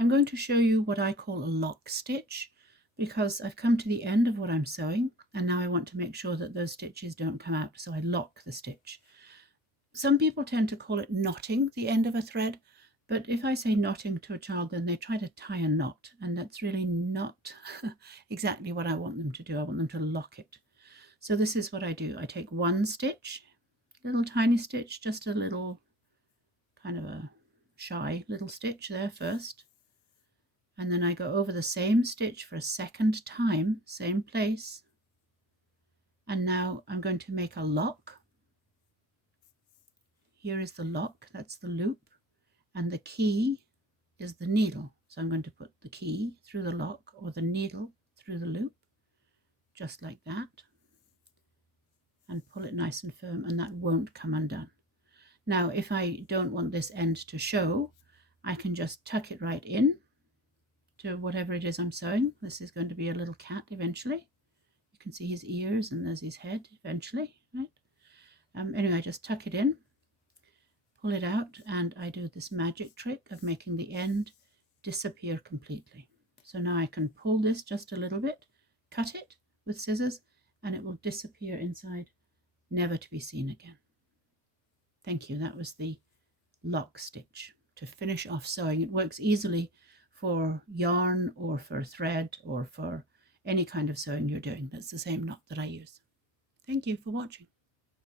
I'm going to show you what I call a lock stitch because I've come to the end of what I'm sewing and now I want to make sure that those stitches don't come out, so I lock the stitch. Some people tend to call it knotting the end of a thread, but if I say knotting to a child, then they try to tie a knot, and that's really not exactly what I want them to do. I want them to lock it. So this is what I do. I take one stitch, little tiny stitch, just a little kind of a shy little stitch there first, and then I go over the same stitch for a second time, same place, and now I'm going to make a lock. Here is the lock, that's the loop, and the key is the needle. So I'm going to put the key through the lock or the needle through the loop, just like that, and pull it nice and firm, and that won't come undone. Now, if I don't want this end to show, I can just tuck it right in to whatever it is I'm sewing. This is going to be a little cat eventually. You can see his ears and there's his head eventually, right? Anyway, I just tuck it in, pull it out, and I do this magic trick of making the end disappear completely. So now I can pull this just a little bit, cut it with scissors, and it will disappear inside, never to be seen again. Thank you. That was the lock stitch to finish off sewing. It works easily for yarn or for thread or for any kind of sewing you're doing. That's the same knot that I use. Thank you for watching.